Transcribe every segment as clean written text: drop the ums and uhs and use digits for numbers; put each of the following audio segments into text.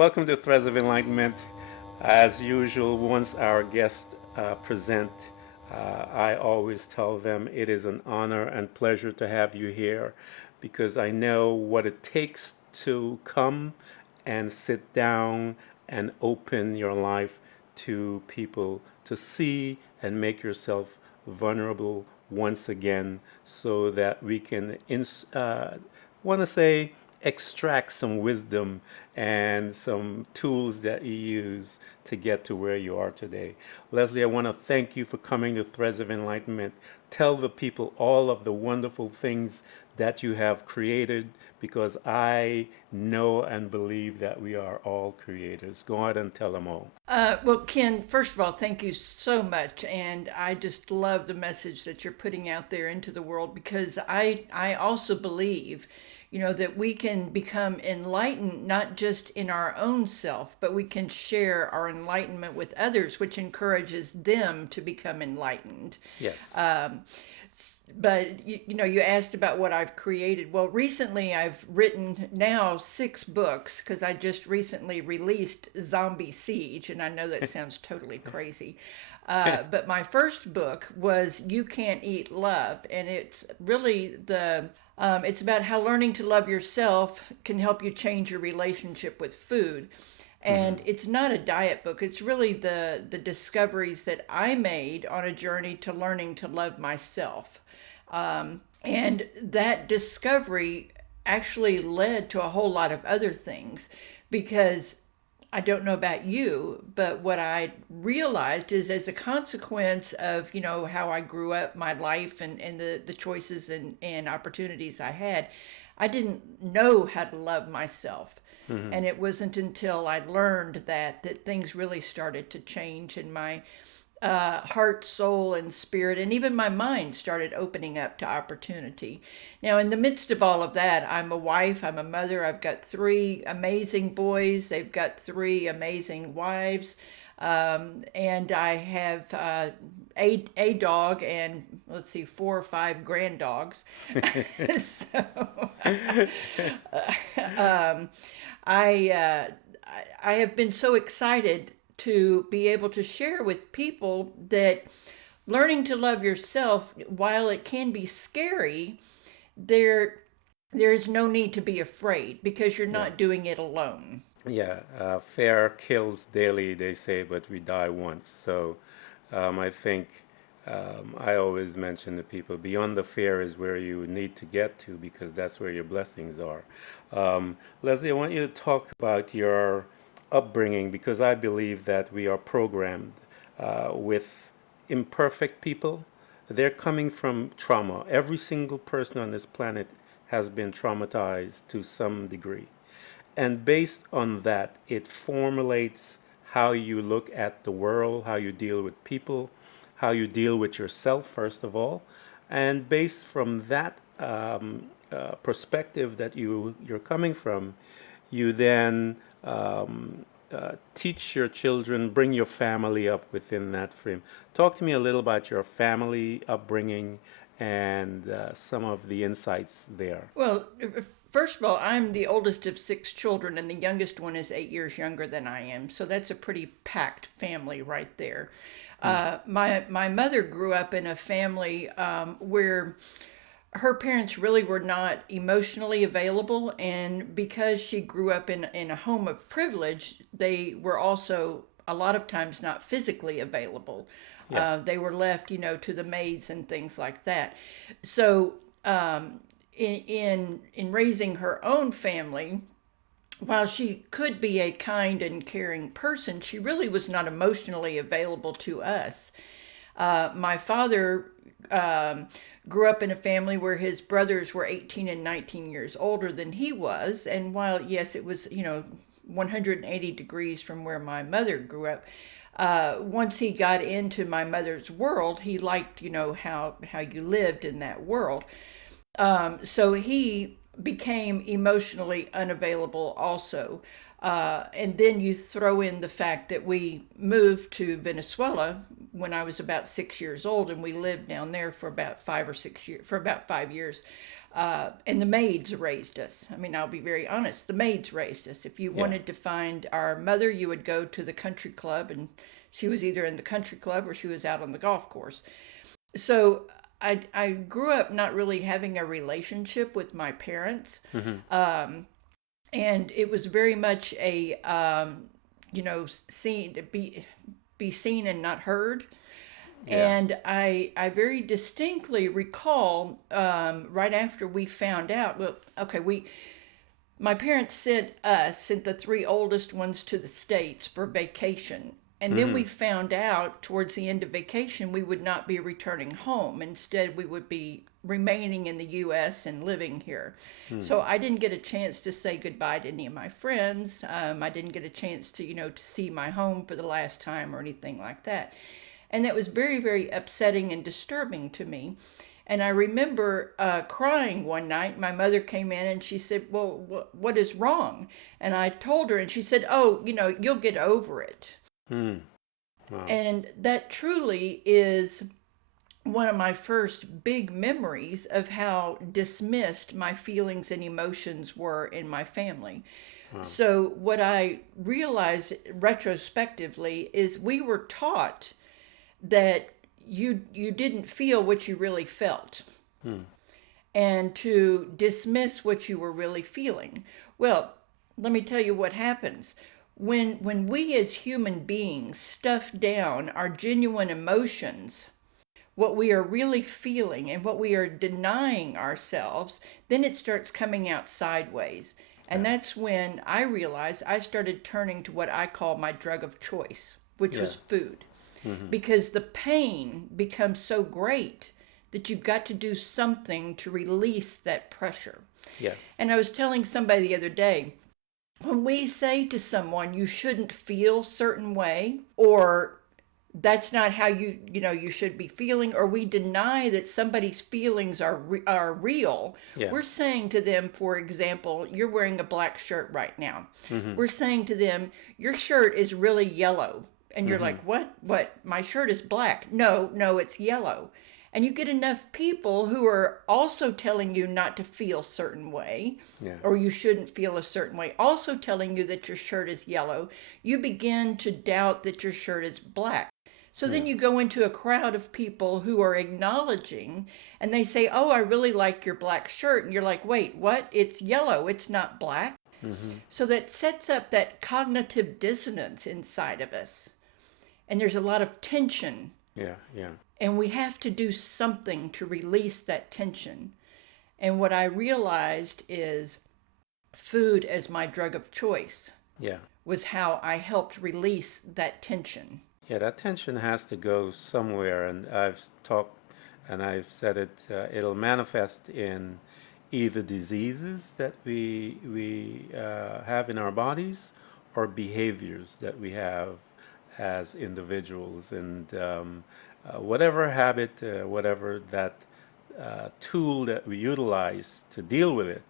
Welcome to Threads of Enlightenment. As usual, once our guests present, I always tell them it is an honor and pleasure to have you here because I know what it takes to come and sit down and open your life to people, to see and make yourself vulnerable once again so that we can, want to say, extract some wisdom and some tools that you use to get to where you are today. Leslie, I want to thank you for coming to Threads of Enlightenment. Tell the people all of the wonderful things that you have created because I know and believe that we are all creators. Go ahead and tell them all. Well, Ken, first of all, thank you so much. And I just love the message that you're putting out there into the world because I also believe, that we can become enlightened, not just in our own self, but we can share our enlightenment with others, which encourages them to become enlightened. Yes. But you asked about what I've created. Well, recently I've written now 6 books because I just recently released Zombie Siege, and I know that sounds totally crazy. But my first book was You Can't Eat Love, and it's really it's about how learning to love yourself can help you change your relationship with food. And it's not a diet book. It's really the discoveries that I made on a journey to learning to love myself. And that discovery actually led to a whole lot of other things because I don't know about you, but what I realized is as a consequence of, how I grew up, my life and the choices and opportunities I had, I didn't know how to love myself. And it wasn't until I learned that things really started to change in my heart, soul, and spirit, and even my mind started opening up to opportunity. Now, in the midst of all of that, I'm a wife, I'm a mother, I've got 3 amazing boys, they've got 3 amazing wives, and I have a dog and, 4 or 5 grand dogs. So, I have been so excited to be able to share with people that learning to love yourself, while it can be scary, there's no need to be afraid because you're Yeah. not doing it alone. Yeah. Fear kills daily, they say, but we die once. So I think I always mention to people beyond the fear is where you need to get to because that's where your blessings are. Leslie, I want you to talk about your upbringing because I believe that we are programmed with imperfect people. They're coming from trauma. Every single person on this planet has been traumatized to some degree. And based on that, it formulates how you look at the world, how you deal with people, how you deal with yourself, first of all. And based from that perspective that you're coming from, you then teach your children, bring your family up within that frame. Talk to me a little about your family upbringing and some of the insights there. Well, first of all, I'm the oldest of 6 children, and the youngest one is 8 years younger than I am. So that's a pretty packed family right there. My mother grew up in a family where her parents really were not emotionally available, and because she grew up in a home of privilege, they were also a lot of times not physically available. Yeah. They were left, to the maids and things like that. So in raising her own family, while she could be a kind and caring person, she really was not emotionally available to us. My father grew up in a family where his brothers were 18 and 19 years older than he was. And while, yes, it was, 180 degrees from where my mother grew up, once he got into my mother's world, he liked, how you lived in that world. So he became emotionally unavailable also. And then you throw in the fact that we moved to Venezuela when I was about 6 years old, and we lived down there for about 5 or 6 years, for about 5 years. And the maids raised us. I mean, I'll be very honest. The maids raised us. If you Yeah. wanted to find our mother, you would go to the country club, and she was either in the country club or she was out on the golf course. So I grew up not really having a relationship with my parents. Mm-hmm. And it was very much a, seen, be seen and not heard. Yeah. And I very distinctly recall right after we found out, well, okay, my parents sent the three oldest ones to the States for vacation. And then Mm-hmm. we found out towards the end of vacation we would not be returning home. Instead, we would be remaining in the U.S. and living here. So I didn't get a chance to say goodbye to any of my friends. I didn't get a chance to, to see my home for the last time or anything like that. And that was very, very upsetting and disturbing to me. And I remember crying one night. My mother came in and she said, well, what is wrong? And I told her, and she said, oh, you'll get over it. Mm. Wow. And that truly is one of my first big memories of how dismissed my feelings and emotions were in my family. Wow. So, what I realized retrospectively is we were taught that you didn't feel what you really felt, and to dismiss what you were really feeling. Well, let me tell you what happens when we as human beings stuff down our genuine emotions, what we are really feeling and what we are denying ourselves, then it starts coming out sideways. And Yeah. that's when I realized I started turning to what I call my drug of choice, which Yeah. was food. Mm-hmm. Because the pain becomes so great that you've got to do something to release that pressure. Yeah. And I was telling somebody the other day, when we say to someone you shouldn't feel certain way, or that's not how you should be feeling, or we deny that somebody's feelings are real, Yeah. we're saying to them, for example, you're wearing a black shirt right now. Mm-hmm. We're saying to them, your shirt is really yellow. And you're Mm-hmm. like, what? My shirt is black. No, it's yellow. And you get enough people who are also telling you not to feel a certain way, Yeah. or you shouldn't feel a certain way, also telling you that your shirt is yellow, you begin to doubt that your shirt is black. So Yeah. then you go into a crowd of people who are acknowledging, and they say, oh, I really like your black shirt. And you're like, wait, what? It's yellow. It's not black. Mm-hmm. So that sets up that cognitive dissonance inside of us. And there's a lot of tension. Yeah. Yeah. And we have to do something to release that tension. And what I realized is food as my drug of choice Yeah. was how I helped release that tension. Yeah, that tension has to go somewhere, and I've talked and I've said it. It'll manifest in either diseases that we have in our bodies, or behaviors that we have as individuals, and whatever habit, whatever that tool that we utilize to deal with it,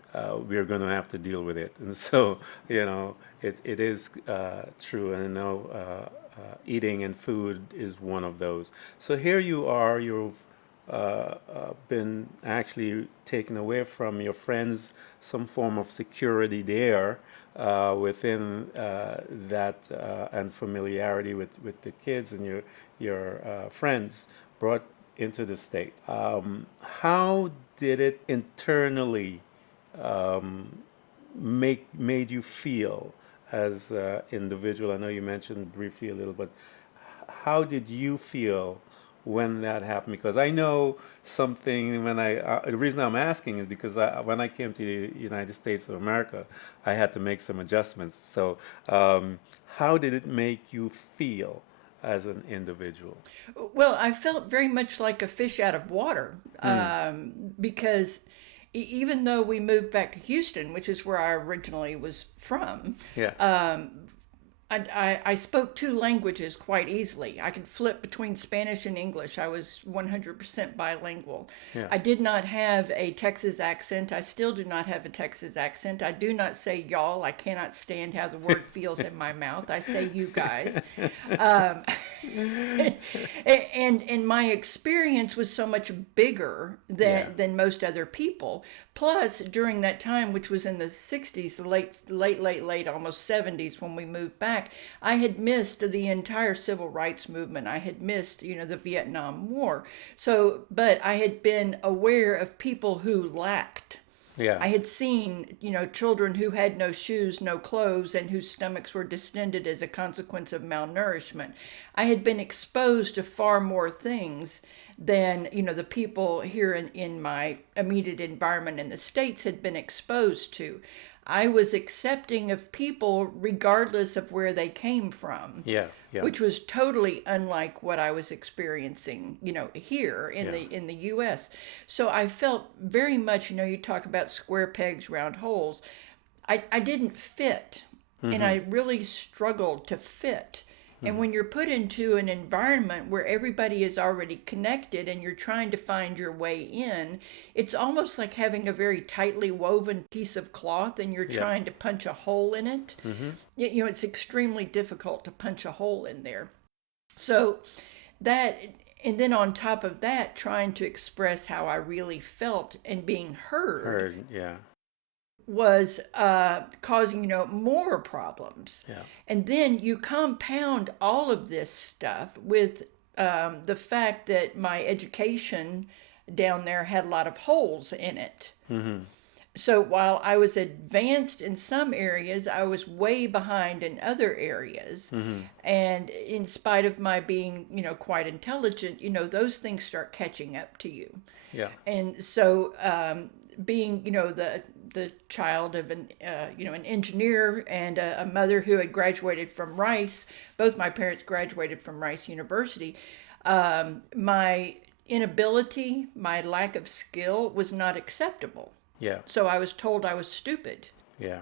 we're going to have to deal with it. And so, it is true. And I know eating and food is one of those. So here you are, you've been actually taken away from your friends, some form of security there within that and familiarity with the kids and your friends, brought into the state. How did it internally made you feel as an individual? I know you mentioned briefly a little, but how did you feel when that happened? Because I know something when the reason I'm asking is because when I came to the United States of America, I had to make some adjustments. So, how did it make you feel as an individual? Well, I felt very much like a fish out of water, because even though we moved back to Houston, which is where I originally was from, Yeah. I spoke two languages quite easily. I could flip between Spanish and English. I was 100% bilingual. Yeah. I did not have a Texas accent. I still do not have a Texas accent. I do not say y'all. I cannot stand how the word feels in my mouth. I say you guys. Um, and my experience was so much bigger Yeah. than most other people. Plus, during that time, which was in the 60s, the late, almost 70s when we moved back, I had missed the entire civil rights movement. I had missed, the Vietnam War. So, but I had been aware of people who lacked. Yeah. I had seen, children who had no shoes, no clothes, and whose stomachs were distended as a consequence of malnourishment. I had been exposed to far more things than, the people here in my immediate environment in the States had been exposed to. I was accepting of people regardless of where they came from, Yeah. Yeah. which was totally unlike what I was experiencing, here in Yeah. the U.S. So I felt very much, you talk about square pegs, round holes. I didn't fit, and I really struggled to fit. And when you're put into an environment where everybody is already connected and you're trying to find your way in, it's almost like having a very tightly woven piece of cloth and you're Yeah. trying to punch a hole in it. It's extremely difficult to punch a hole in there. So that, and then on top of that, trying to express how I really felt and being heard Heard. Yeah. was causing, more problems. Yeah. And then you compound all of this stuff with the fact that my education down there had a lot of holes in it. So while I was advanced in some areas, I was way behind in other areas. And in spite of my being, quite intelligent, those things start catching up to you. Yeah. And so being, the child of an engineer and a mother who had graduated from Rice, both my parents graduated from Rice University, my inability, my lack of skill was not acceptable. Yeah. So I was told I was stupid. Yeah.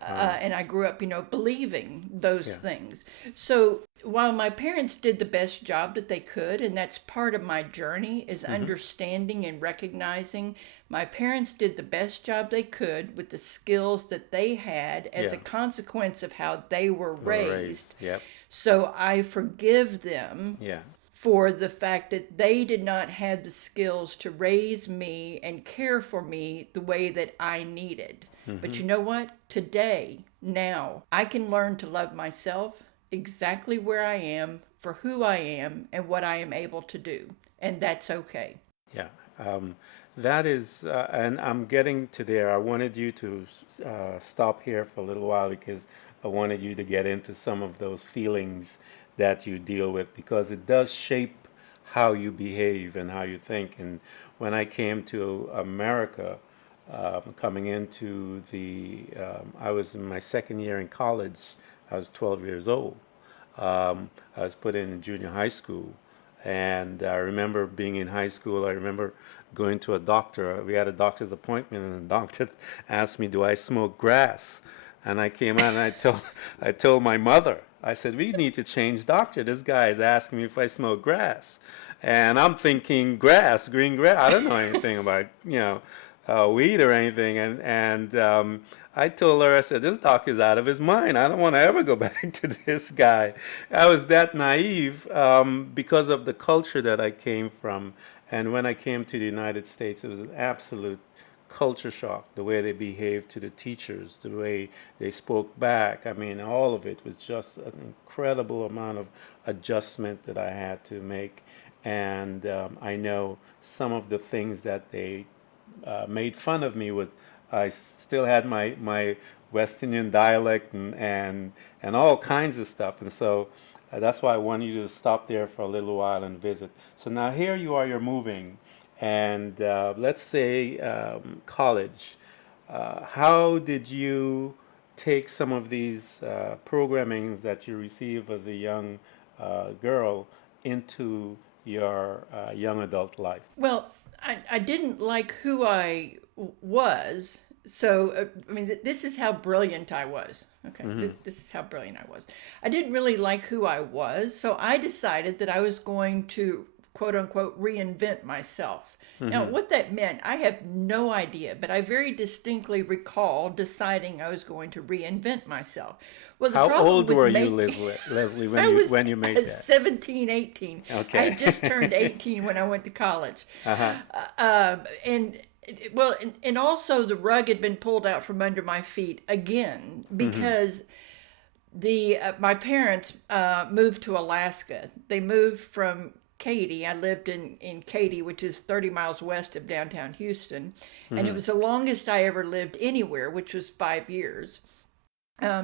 And I grew up, believing those Yeah. things. So while my parents did the best job that they could, and that's part of my journey is understanding and recognizing my parents did the best job they could with the skills that they had as a Yeah. consequence of how they were raised. Yep. So I forgive them Yeah. for the fact that they did not have the skills to raise me and care for me the way that I needed. But you know what? Today, now, I can learn to love myself exactly where I am, for who I am, and what I am able to do. And that's okay. Yeah. That is, and I'm getting to there. I wanted you to stop here for a little while because I wanted you to get into some of those feelings that you deal with because it does shape how you behave and how you think. And when I came to America, coming into I was in my second year in college. I was 12 years old. I was put in junior high school. And I remember being in high school. I remember going to a doctor. We had a doctor's appointment, and the doctor asked me, "Do I smoke grass?" And I came out and I told my mother. I said, "We need to change doctor. This guy is asking me if I smoke grass." And I'm thinking grass, green grass. I don't know anything about, weed or anything. And I told her, I said, "This doctor's out of his mind. I don't want to ever go back to this guy." I was that naive because of the culture that I came from. And when I came to the United States, it was an absolute culture shock, the way they behaved to the teachers, the way they spoke back. I mean, all of it was just an incredible amount of adjustment that I had to make. And I know some of the things that they made fun of me with. I still had my West Indian dialect and all kinds of stuff. And so that's why I wanted you to stop there for a little while and visit. So now here you are, you're moving. And let's say college. How did you take some of these programmings that you receive as a young girl into your young adult life? Well, I didn't like who I was I mean, this is how brilliant I was. Okay, this is how brilliant I was. I didn't really like who I was, so I decided that I was going to, quote unquote, reinvent myself. Now, what that meant, I have no idea, but I very distinctly recall deciding I was going to reinvent myself. Well, the How problem old with were you, making Leslie, I was when you made that? 17, 18. I Okay. had just turned 18 when I went to college. Uh-huh. And well, and also the rug had been pulled out from under my feet again because the my parents moved to Alaska. They moved from Katy. I lived in Katy, which is 30 miles west of downtown Houston. And it was the longest I ever lived anywhere, which was 5 years.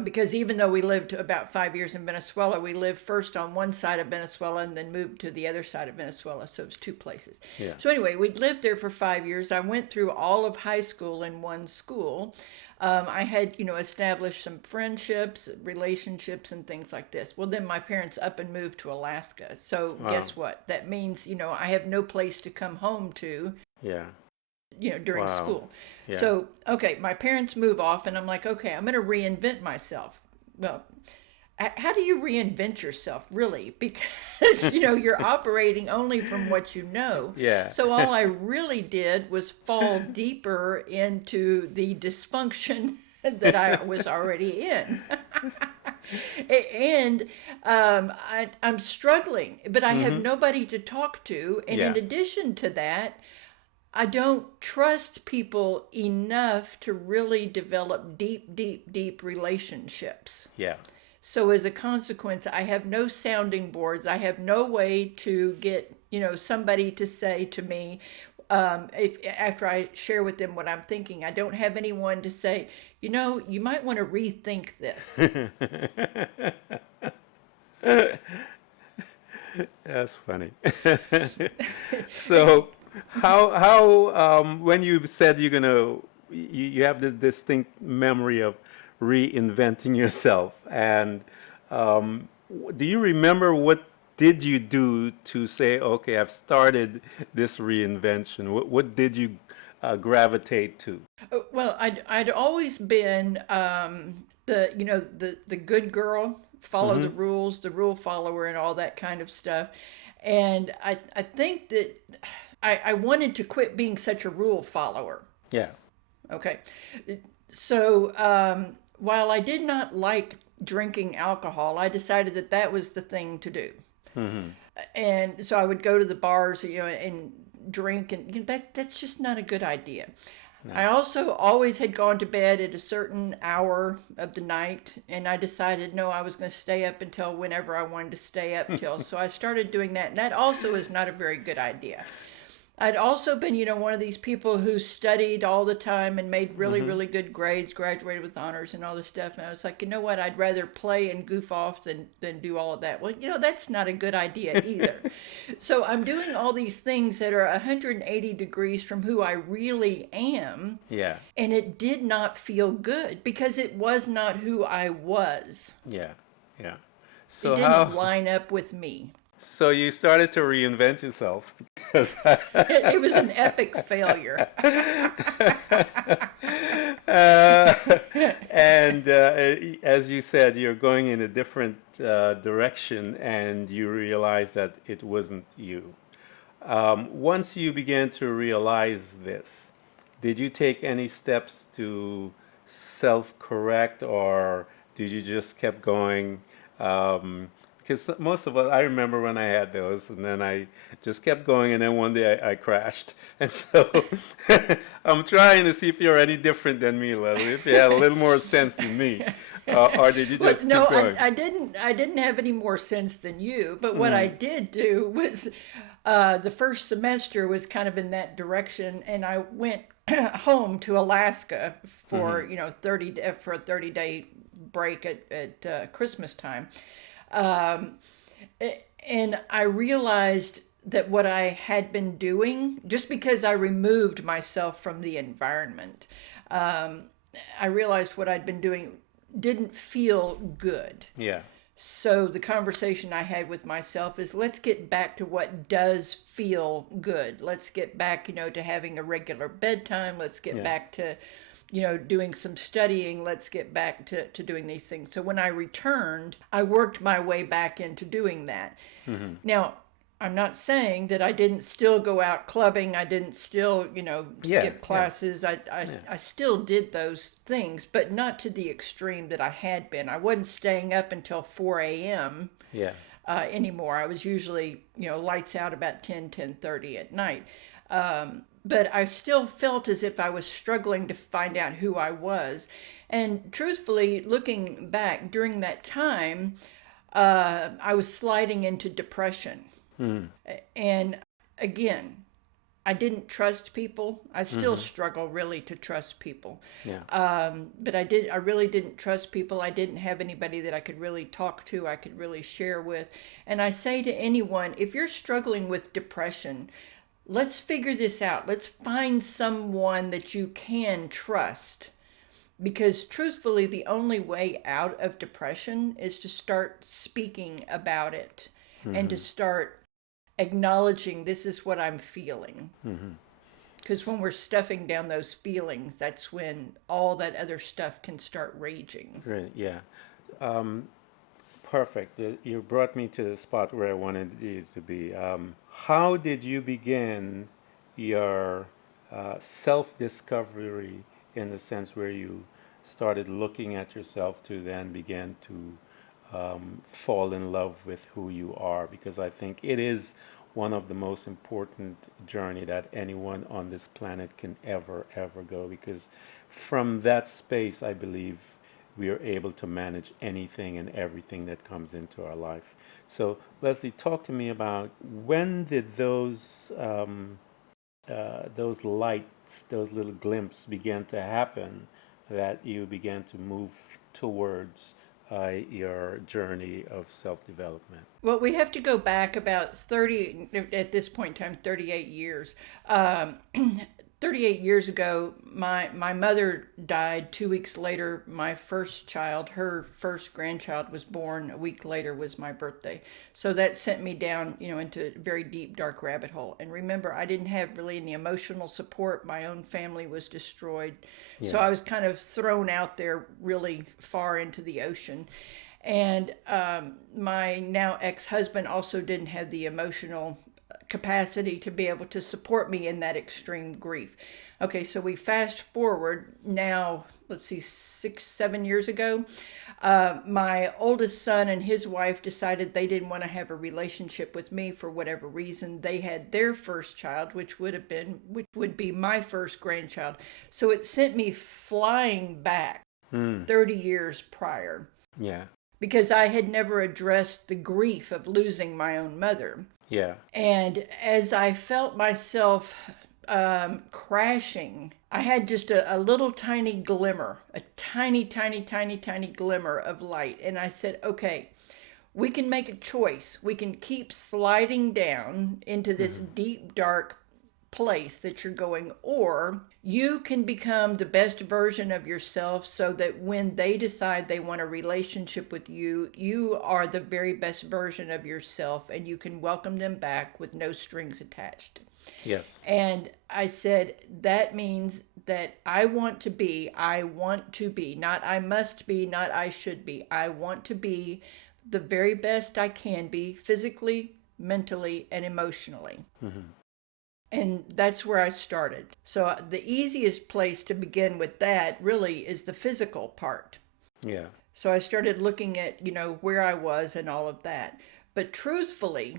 Because even though we lived about 5 years in Venezuela, we lived first on one side of Venezuela and then moved to the other side of Venezuela. So it was two places. Yeah. So anyway, we'd lived there for 5 years. I went through all of high school in one school. I had, established some friendships, relationships, and things like this. Well, then my parents up and moved to Alaska. So guess what? That means, I have no place to come home to. Yeah. During Wow. school. Yeah. So, okay, my parents move off, and I'm like, okay, I'm going to reinvent myself. Well, how do you reinvent yourself, really? Because, you're operating only from what you know. Yeah. So all I really did was fall deeper into the dysfunction that I was already in. And I'm struggling, but I have nobody to talk to. And in Yeah. addition to that, I don't trust people enough to really develop deep, deep, deep relationships. Yeah. So as a consequence, I have no sounding boards. I have no way to get, somebody to say to me, if after I share with them what I'm thinking, I don't have anyone to say, you might want to rethink this. That's funny. So, how when you said you have this distinct memory of reinventing yourself, and do you remember what did you do to say, okay, I've started this reinvention? What did you gravitate to? Well, I'd always been the good girl, follow the rules, the rule follower, and all that kind of stuff. And I think that I wanted to quit being such a rule follower. Yeah. Okay. So while I did not like drinking alcohol, I decided that that was the thing to do. And so I would go to the bars, and drink, and that's just not a good idea. I also always had gone to bed at a certain hour of the night, and I decided, no, I was going to stay up until whenever I wanted to stay up till. So I started doing that, and that also is not a very good idea. I'd also been, one of these people who studied all the time and made really, really good grades, graduated with honors and all this stuff. And I was like, you know what? I'd rather play and goof off than do all of that. Well, that's not a good idea either. So I'm doing all these things that are 180 degrees from who I really am. Yeah. And it did not feel good because it was not who I was. Yeah. Yeah. It So didn't line up with me. So you started to reinvent yourself because It was an epic failure. and as you said, you're going in a different direction, and you realize that it wasn't you. Once you began to realize this, did you take any steps to self-correct, or did you just kept going? Because most of us, I remember when I had those, and then I just kept going, and then one day I crashed. And so I'm trying to see if you're any different than me, Leslie, if you had a little more sense than me. Or did you just keep going? I didn't have any more sense than you, but what I did do was the first semester was kind of in that direction, and I went home to Alaska for, 30-day break at Christmas time. And I realized that what I had been doing, just because I removed myself from the environment, I realized what I'd been doing didn't feel good. Yeah. So the conversation I had with myself is, let's get back to what does feel good. Let's get back, to having a regular bedtime. Let's get back to, doing some studying. Let's get back to doing these things. So when I returned, I worked my way back into doing that. Now, I'm not saying that I didn't still go out clubbing. I didn't still, Yeah, skip yeah, classes. I, I, yeah, I still did those things, but not to the extreme that I had been. I wasn't staying up until 4 a.m. yeah. Anymore. I was usually, lights out about 10:30 at night. But I still felt as if I was struggling to find out who I was. And truthfully, looking back during that time, I was sliding into depression. Mm, And again, I didn't trust people. I still mm-hmm. struggle really to trust people. Yeah. But I really didn't trust people. I didn't have anybody that I could really talk to, I could really share with. And I say to anyone, if you're struggling with depression, let's figure this out. Let's find someone that you can trust. Because truthfully, the only way out of depression is to start speaking about it and to Mm-hmm. start acknowledging this is what I'm feeling. Mm-hmm. Because when we're stuffing down those feelings, that's when all that other stuff can start raging. Right, yeah. Um, Perfect. You brought me to the spot where I wanted you to be. How did you begin your self-discovery in the sense where you started looking at yourself to then begin to fall in love with who you are? Because I think it is one of the most important journey that anyone on this planet can ever go. Because from that space, I believe we are able to manage anything and everything that comes into our life. So, Leslie, talk to me about when did those lights, those little glimpses began to happen that you began to move towards your journey of self-development? Well, we have to go back about 30, at this point in time, 38 years. Um, 38 years ago, my mother died. 2 weeks later, my first child, her first grandchild, was born. A week later was my birthday. So that sent me down, into a very deep, dark rabbit hole. And remember, I didn't have really any emotional support. My own family was destroyed. So Yeah. I was kind of thrown out there really far into the ocean. And my now ex husband also didn't have the emotional capacity to be able to support me in that extreme grief. Okay, so we fast forward now, let's see, 6, 7 years ago. My oldest son and his wife decided they didn't want to have a relationship with me for whatever reason. They had their first child, which would be my first grandchild. So it sent me flying back Mm. 30 years prior Yeah. because I had never addressed the grief of losing my own mother. Yeah. And as I felt myself crashing, I had just a little tiny glimmer, a tiny, tiny, tiny, tiny glimmer of light. And I said, okay, we can make a choice. We can keep sliding down into this deep, dark place that you're going, or you can become the best version of yourself so that when they decide they want a relationship with you, you are the very best version of yourself and you can welcome them back with no strings attached. Yes. And I said, that means that I want to be, not I must be, not I should be. I want to be the very best I can be physically, mentally, and emotionally. Mm-hmm. And that's where I started. So the easiest place to begin with that really is the physical part. Yeah. So I started looking at, where I was and all of that. But truthfully,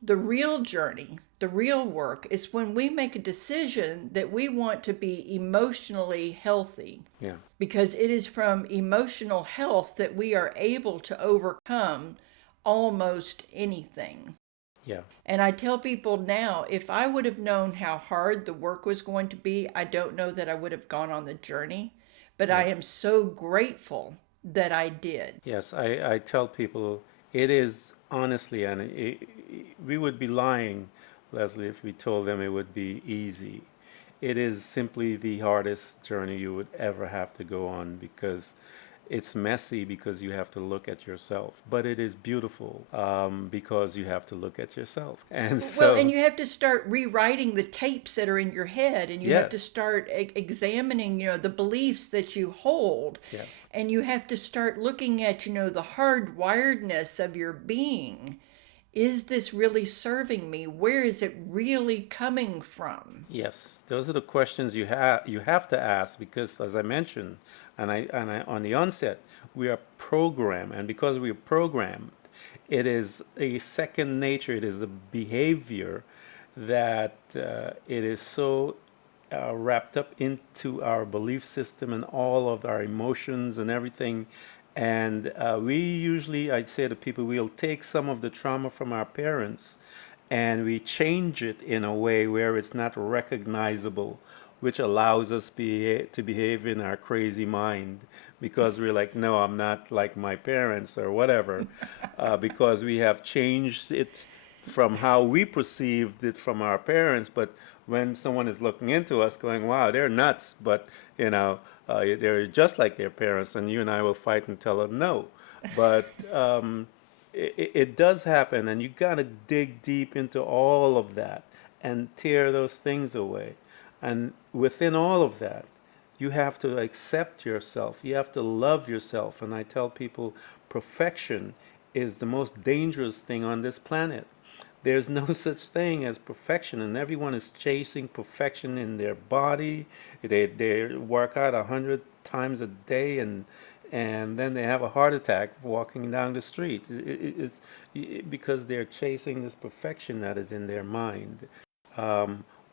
the real journey, the real work is when we make a decision that we want to be emotionally healthy. Yeah. Because it is from emotional health that we are able to overcome almost anything. Yeah. And I tell people now, if I would have known how hard the work was going to be, I don't know that I would have gone on the journey. But I Yeah. am so grateful that I did. Yes, I tell people it is honestly, and we would be lying, Leslie, if we told them it would be easy. It is simply the hardest journey you would ever have to go on because It's messy because you have to look at yourself, but it is beautiful because you have to look at yourself. And Well, and so, you have to start rewriting the tapes that are in your head, and you have to yes, start examining, the beliefs that you hold, yes, and you have to start looking at, the hardwiredness of your being. Is this really serving me? Where is it really coming from? yes. Those are the questions you have to ask because, as I mentioned, and I on the onset, we are programmed, and because we are programmed, it is a second nature. It is a behavior that it is so wrapped up into our belief system and all of our emotions and everything. And we usually, I'd say to people, we'll take some of the trauma from our parents and we change it in a way where it's not recognizable, which allows us to behave in our crazy mind because we're like, no, I'm not like my parents or whatever, because we have changed it from how we perceived it from our parents. But when someone is looking into us going, wow, they're nuts, but they're just like their parents, and you and I will fight and tell them no. But it does happen, and you got to dig deep into all of that and tear those things away. And within all of that, you have to accept yourself. You have to love yourself. And I tell people perfection is the most dangerous thing on this planet. There's no such thing as perfection, and everyone is chasing perfection in their body. They work out 100 times a day, and then they have a heart attack walking down the street. It's because they're chasing this perfection that is in their mind.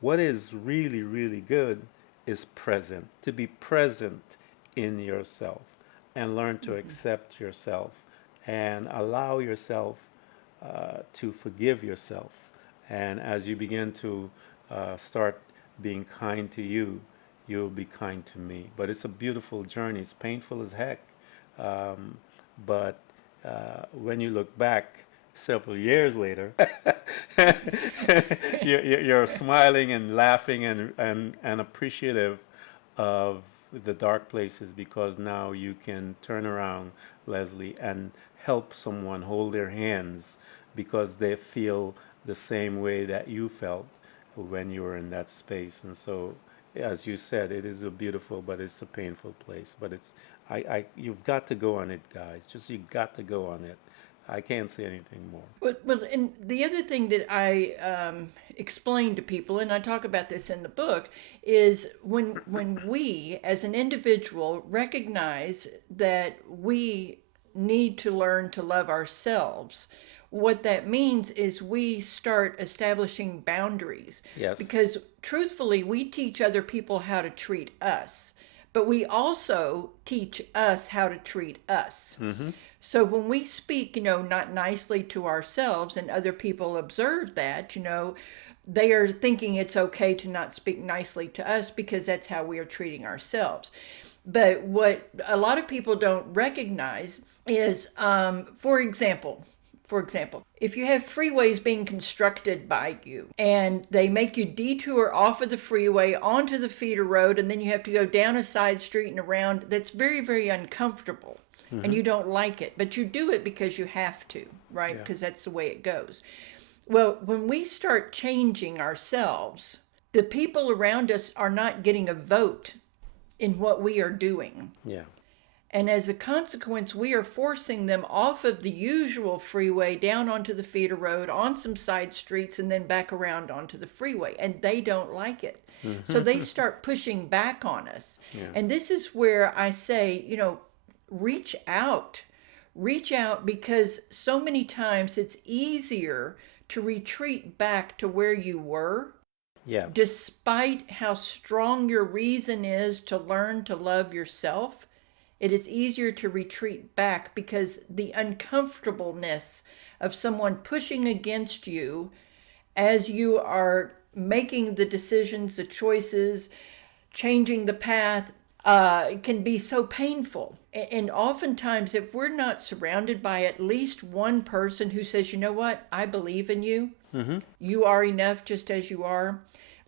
What is really, really good is present. To be present in yourself and learn to accept yourself and allow yourself to forgive yourself. And as you begin to start being kind to you, you'll be kind to me. But it's a beautiful journey. It's painful as heck. Um, but when you look back several years later, you're smiling and laughing and appreciative of the dark places because now you can turn around, Leslie, and help someone hold their hands because they feel the same way that you felt when you were in that space. And so, as you said, it is a beautiful, but it's a painful place. But you've got to go on it, guys. Just you got to go on it. I can't say anything more. Well, and the other thing that I explain to people, and I talk about this in the book, is when we, as an individual, recognize that we need to learn to love ourselves. What that means is we start establishing boundaries. Yes. Because truthfully, we teach other people how to treat us, but we also teach us how to treat us. Mm-hmm. So when we speak, not nicely to ourselves and other people observe that, they are thinking it's okay to not speak nicely to us because that's how we are treating ourselves. But what a lot of people don't recognize is, for example, if you have freeways being constructed by you and they make you detour off of the freeway onto the feeder road and then you have to go down a side street and around, that's very, very uncomfortable. Mm-hmm. And you don't like it, but you do it because you have to, right? Because that's the way it goes. Well, when we start changing ourselves, the people around us are not getting a vote in what we are doing. Yeah. And as a consequence, we are forcing them off of the usual freeway down onto the feeder road, on some side streets, and then back around onto the freeway. And they don't like it. Mm-hmm. So they start pushing back on us. Yeah. And this is where I say, reach out. Reach out because so many times it's easier to retreat back to where you were. Yeah. Despite how strong your reason is to learn to love yourself. It is easier to retreat back because the uncomfortableness of someone pushing against you as you are making the decisions, the choices, changing the path, can be so painful. And oftentimes, if we're not surrounded by at least one person who says, you know what, I believe in you, mm-hmm. You are enough just as you are.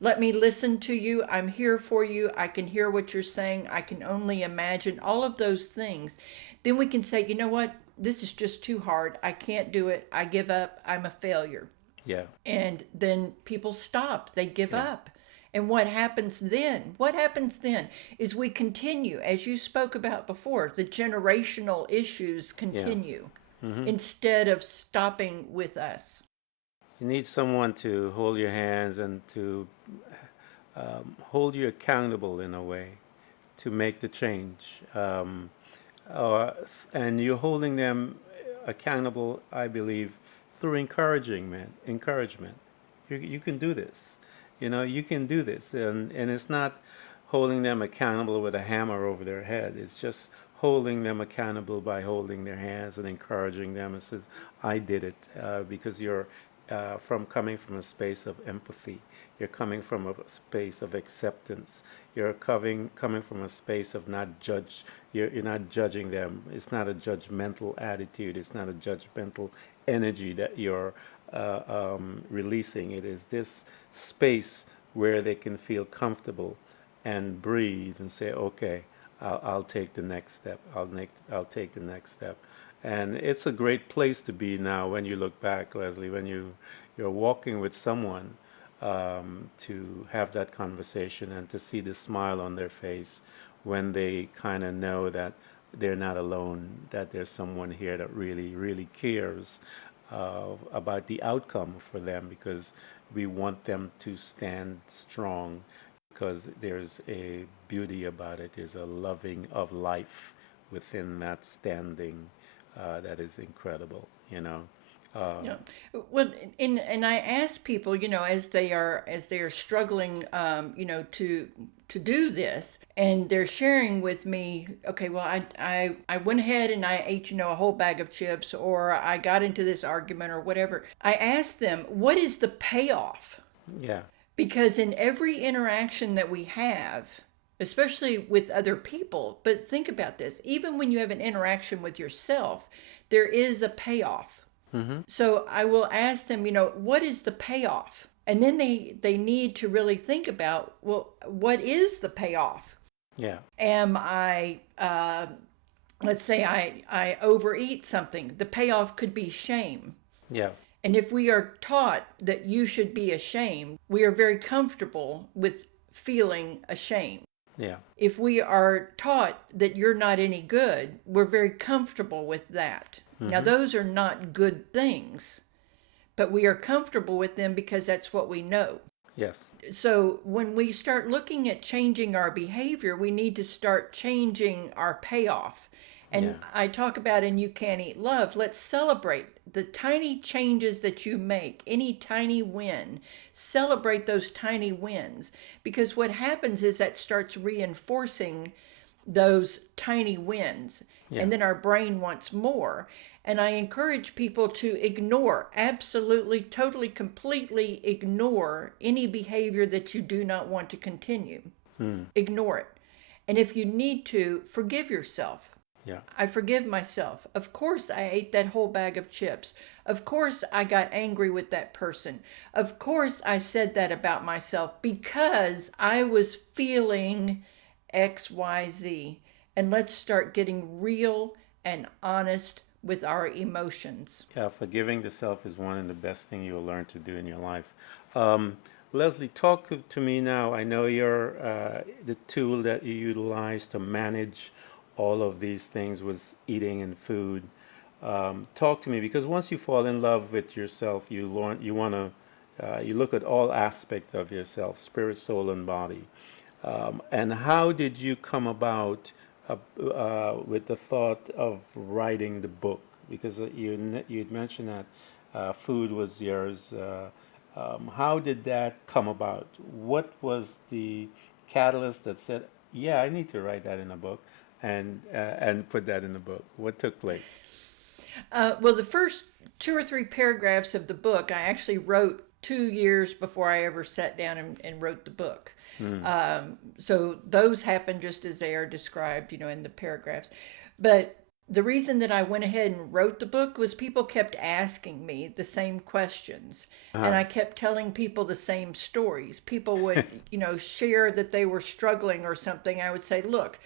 Let me listen to you. I'm here for you. I can hear what you're saying. I can only imagine all of those things. Then we can say, you know what? This is just too hard. I can't do it. I give up. I'm a failure. Yeah. And then people stop. They give Yeah. up. And what happens then? What happens then is we continue, as you spoke about before, the generational issues Yeah. continue instead of stopping with us. You need someone to hold your hands and to hold you accountable in a way to make the change. And you're holding them accountable, I believe, through encouragement. You can do this. You can do this. And it's not holding them accountable with a hammer over their head. It's just holding them accountable by holding their hands and encouraging them. It says, I did it, because you're from coming from a space of empathy. You're coming from a space of acceptance. You're coming from a space of not judge. You're not judging them. It's not a judgmental attitude. It's not a judgmental energy that you're releasing. It is this space where they can feel comfortable and breathe and say, okay, I'll take the next step. I'll take the next step. And it's a great place to be now when you look back, Leslie, when you're walking with someone, to have that conversation and to see the smile on their face when they kind of know that they're not alone, that there's someone here that really, really cares about the outcome for them, because we want them to stand strong, because there's a beauty about it. There's a loving of life within that standing that is incredible, you know. Yeah. Well, and I ask people, as they are struggling, to do this, and they're sharing with me, okay, well, I went ahead and I ate, a whole bag of chips, or I got into this argument or whatever. I ask them, what is the payoff? Yeah. Because in every interaction that we have, especially with other people, but think about this, even when you have an interaction with yourself, there is a payoff. So I will ask them, what is the payoff? And then they need to really think about, well, what is the payoff? Yeah. Am I, let's say I overeat something. The payoff could be shame. Yeah. And if we are taught that you should be ashamed, we are very comfortable with feeling ashamed. Yeah. If we are taught that you're not any good, we're very comfortable with that. Now, those are not good things, but we are comfortable with them because that's what we know. Yes. So when we start looking at changing our behavior, we need to start changing our payoff. And Yeah. I talk about in You Can't Eat Love, let's celebrate the tiny changes that you make, any tiny win. Celebrate those tiny wins, because what happens is that starts reinforcing those tiny wins. Yeah. And then our brain wants more. And I encourage people to ignore, absolutely, totally, completely ignore any behavior that you do not want to continue. Ignore it. And if you need to, forgive yourself. Yeah. I forgive myself. Of course, I ate that whole bag of chips. Of course, I got angry with that person. Of course, I said that about myself because I was feeling XYZ. And let's start getting real and honest with our emotions. Yeah, forgiving the self is one of the best things you'll learn to do in your life. Leslie, talk to me now. I know you're the tool that you utilize to manage all of these things was eating and food. Talk to me, because once you fall in love with yourself, you want to you look at all aspects of yourself, spirit, soul, and body. And how did you come about with the thought of writing the book? Because you'd mentioned that food was yours. How did that come about? What was the catalyst that said, "Yeah, I need to write that in a book," and put that in the book? What took place? Well, the first 2 or 3 paragraphs of the book I actually wrote 2 years before I ever sat down and wrote the book. So those happen just as they are described, in the paragraphs. But the reason that I went ahead and wrote the book was people kept asking me the same questions, and Uh-huh. I kept telling people the same stories. People would, share that they were struggling or something. I would say, look,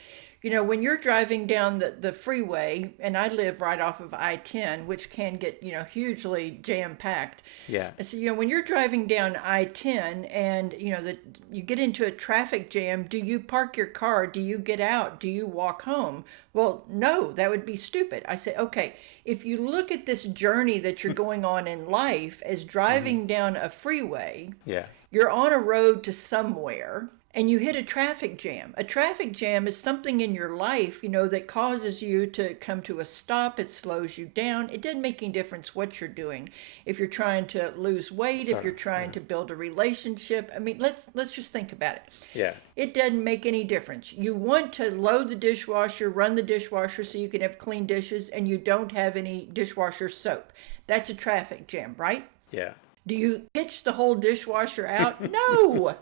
when you're driving down the freeway, and I live right off of I-10, which can get, hugely jam packed. Yeah. So, when you're driving down I-10 and, that you get into a traffic jam, do you park your car? Do you get out? Do you walk home? Well, no, that would be stupid. I say, okay, if you look at this journey that you're going on in life as Hmm. driving down a freeway, Yeah. you're on a road to somewhere and you hit a traffic jam. A traffic jam is something in your life, that causes you to come to a stop. It slows you down. It doesn't make any difference what you're doing. If you're trying to lose weight, if Sorry. you're trying Yeah. to build a relationship, I mean, let's just think about it. Yeah. It doesn't make any difference. You want to load the dishwasher, run the dishwasher so you can have clean dishes, and you don't have any dishwasher soap. That's a traffic jam, right? Yeah. Do you pitch the whole dishwasher out? No,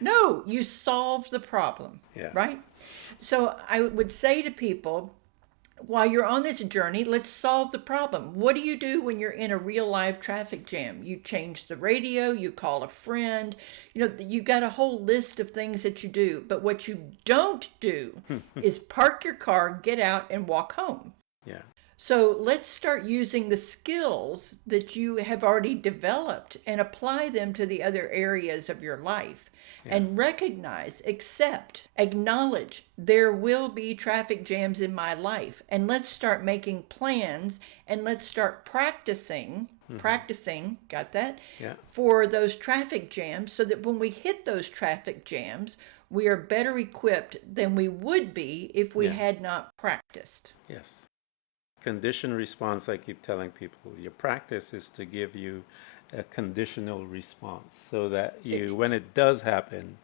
no, you solve the problem, Yeah. right? So I would say to people, while you're on this journey, let's solve the problem. What do you do when you're in a real live traffic jam? You change the radio, you call a friend, you got a whole list of things that you do. But what you don't do is park your car, get out, and walk home. Yeah. So let's start using the skills that you have already developed and apply them to the other areas of your life. Yeah. And recognize, accept, acknowledge there will be traffic jams in my life. And let's start making plans and let's start practicing, got that? Yeah. For those traffic jams so that when we hit those traffic jams, we are better equipped than we would be if we Yeah. had not practiced. Yes. Conditioned response, I keep telling people, your practice is to give you a conditional response so that when it does happen,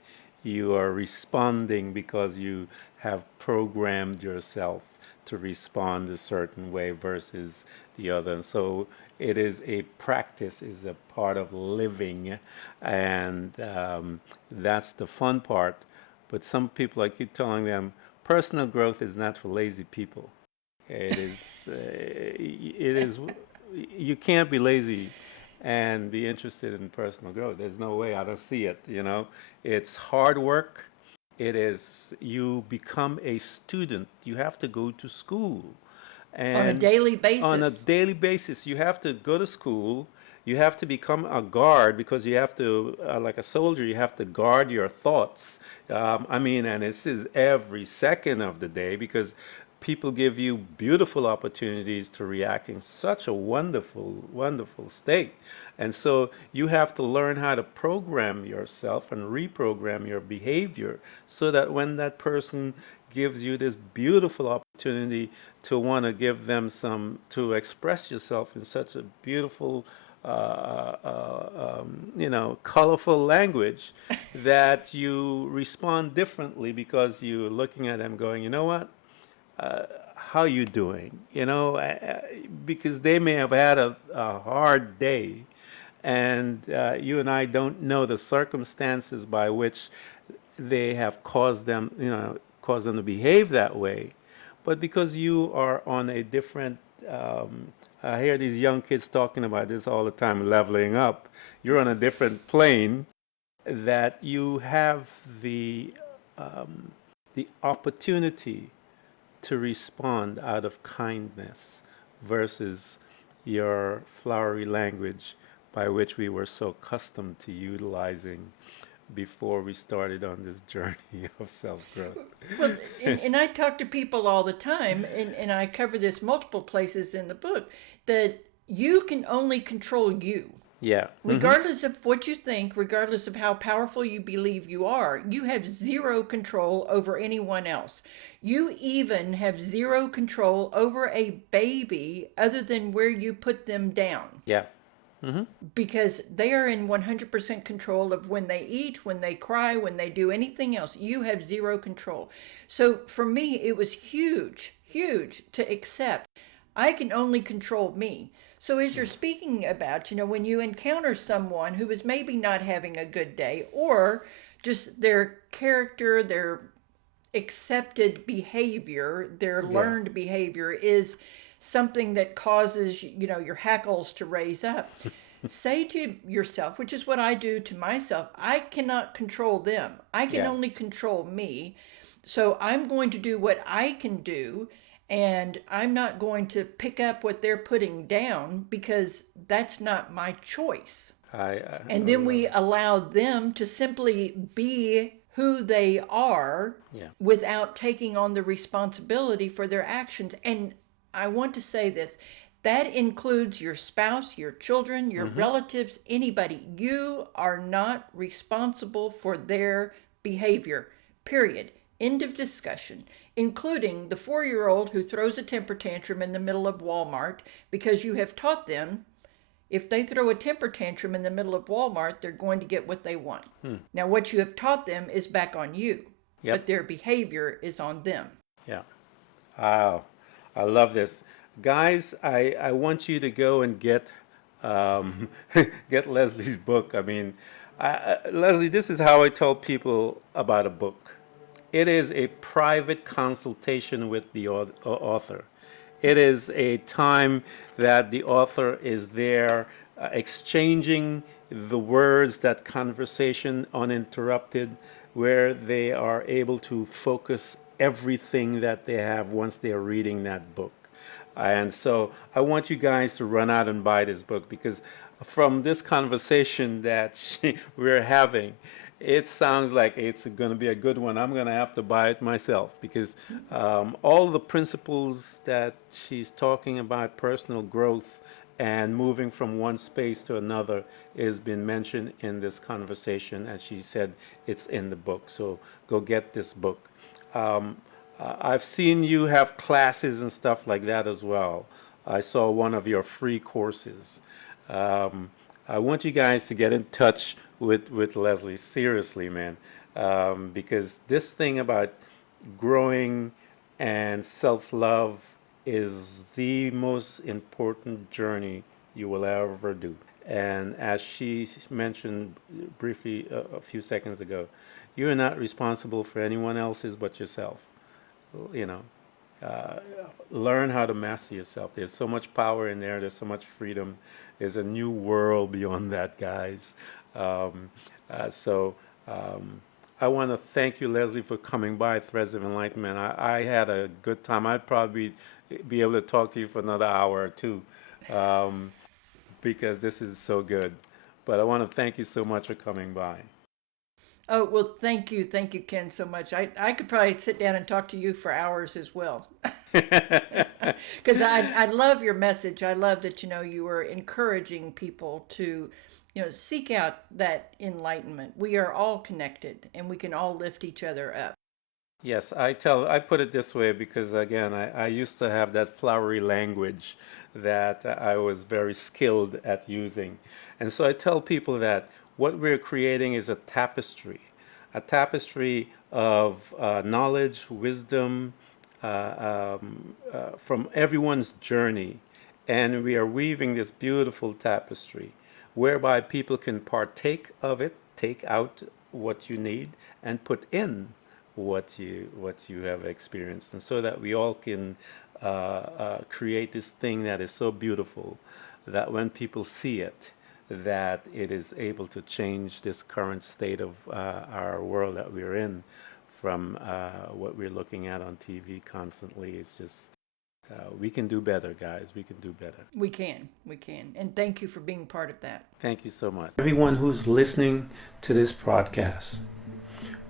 you are responding because you have programmed yourself to respond a certain way versus the other. And so it is a practice, is a part of living, and that's the fun part. But some people, I keep telling them, personal growth is not for lazy people. It is, it is, you can't be lazy and be interested in personal growth. There's no way. I don't see it, It's hard work. It is, you become a student. You have to go to school. On a And daily on a basis. daily basis, you have to go to school. You have to become a guard because you have to, like a soldier, you have to guard your thoughts. And this is every second of the day because people give you beautiful opportunities to react in such a wonderful, wonderful state. And so you have to learn how to program yourself and reprogram your behavior so that when that person gives you this beautiful opportunity to want to give them to express yourself in such a beautiful, colorful language that you respond differently because you're looking at them going, you know what? How you doing? Because they may have had a hard day, and you and I don't know the circumstances by which they have caused them to behave that way. But because you are on a different, I hear these young kids talking about this all the time, leveling up. You're on a different plane that you have the opportunity to respond out of kindness versus your flowery language by which we were so accustomed to utilizing before we started on this journey of self growth. Well, and I talk to people all the time, and I cover this multiple places in the book, that you can only control you. Yeah. Hmm. Regardless of what you think, regardless of how powerful you believe you are, you have zero control over anyone else. You even have zero control over a baby other than where you put them down Yeah. Hmm. because they are in 100% control of when they eat, when they cry, when they do anything else. You have zero control. So for me, it was huge, huge to accept I can only control me. So as you're speaking about, when you encounter someone who is maybe not having a good day or just their character, their accepted behavior, their Yeah. learned behavior, is something that causes, your hackles to raise up. Say to yourself, which is what I do to myself, I cannot control them. I can Yeah. only control me. So I'm going to do what I can do, and I'm not going to pick up what they're putting down because that's not my choice. I And then love we it. allow them to simply be who they are Yeah. without taking on the responsibility for their actions. And I want to say this, that includes your spouse, your children, your Mm-hmm. relatives, anybody. You are not responsible for their behavior, period. End of discussion, including the 4 year old who throws a temper tantrum in the middle of Walmart because you have taught them if they throw a temper tantrum in the middle of Walmart, they're going to get what they want. Hmm. Now, what you have taught them is back on you, Yep. but their behavior is on them. Yeah. Wow. I love this. Guys, I want you to go and get um, get Leslie's book. I mean, Leslie, this is how I tell people about a book. It is a private consultation with the author. It is a time that the author is there exchanging the words, that conversation uninterrupted, where they are able to focus everything that they have once they're reading that book. And so I want you guys to run out and buy this book because from this conversation that we're having, it sounds like it's going to be a good one. I'm going to have to buy it myself because all the principles that she's talking about, personal growth and moving from one space to another, has been mentioned in this conversation. And she said it's in the book. So go get this book. Um, I've seen you have classes and stuff like that as well. I saw one of your free courses. Um, I want you guys to get in touch with Leslie, seriously, man, because this thing about growing and self love is the most important journey you will ever do. And as she mentioned briefly a few seconds ago, you are not responsible for anyone else's but yourself. You know, uh, learn how to master yourself. There's so much power in there. There's so much freedom. There's a new world beyond that, guys. Um, so I want to thank you, Leslie, for coming by Threads of Enlightenment. I had a good time. I'd probably be able to talk to you for another hour or two um, because this is so good. But I want to thank you so much for coming by. Oh, well, thank you. Thank you, Ken, so much. I could probably sit down and talk to you for hours as well. Because I love your message. I love that, you are encouraging people to, seek out that enlightenment. We are all connected and we can all lift each other up. Yes, I put it this way because again, I used to have that flowery language that I was very skilled at using. And so I tell people that what we're creating is a tapestry of knowledge, wisdom from everyone's journey. And we are weaving this beautiful tapestry whereby people can partake of it, take out what you need, and put in what you have experienced, and so that we all can create this thing that is so beautiful that when people see it, that it is able to change this current state of our world that we're in from what we're looking at on TV constantly. It's just we can do better, guys. We can do better. We can. We can. And thank you for being part of that. Thank you so much. Everyone who's listening to this broadcast,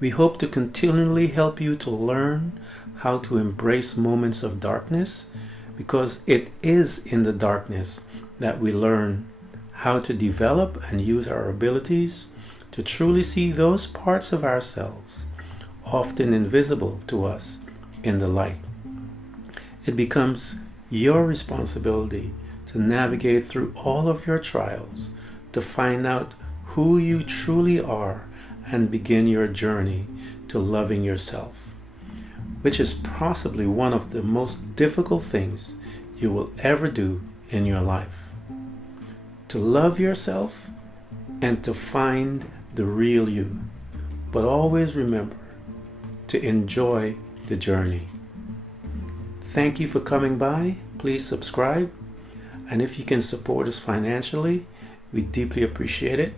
we hope to continually help you to learn how to embrace moments of darkness, because it is in the darkness that we learn how to develop and use our abilities to truly see those parts of ourselves, often invisible to us, in the light. It becomes your responsibility to navigate through all of your trials to find out who you truly are and begin your journey to loving yourself, which is possibly one of the most difficult things you will ever do in your life. To love yourself and to find the real you. But always remember to enjoy the journey. Thank you for coming by. Please subscribe. And if you can support us financially, we deeply appreciate it.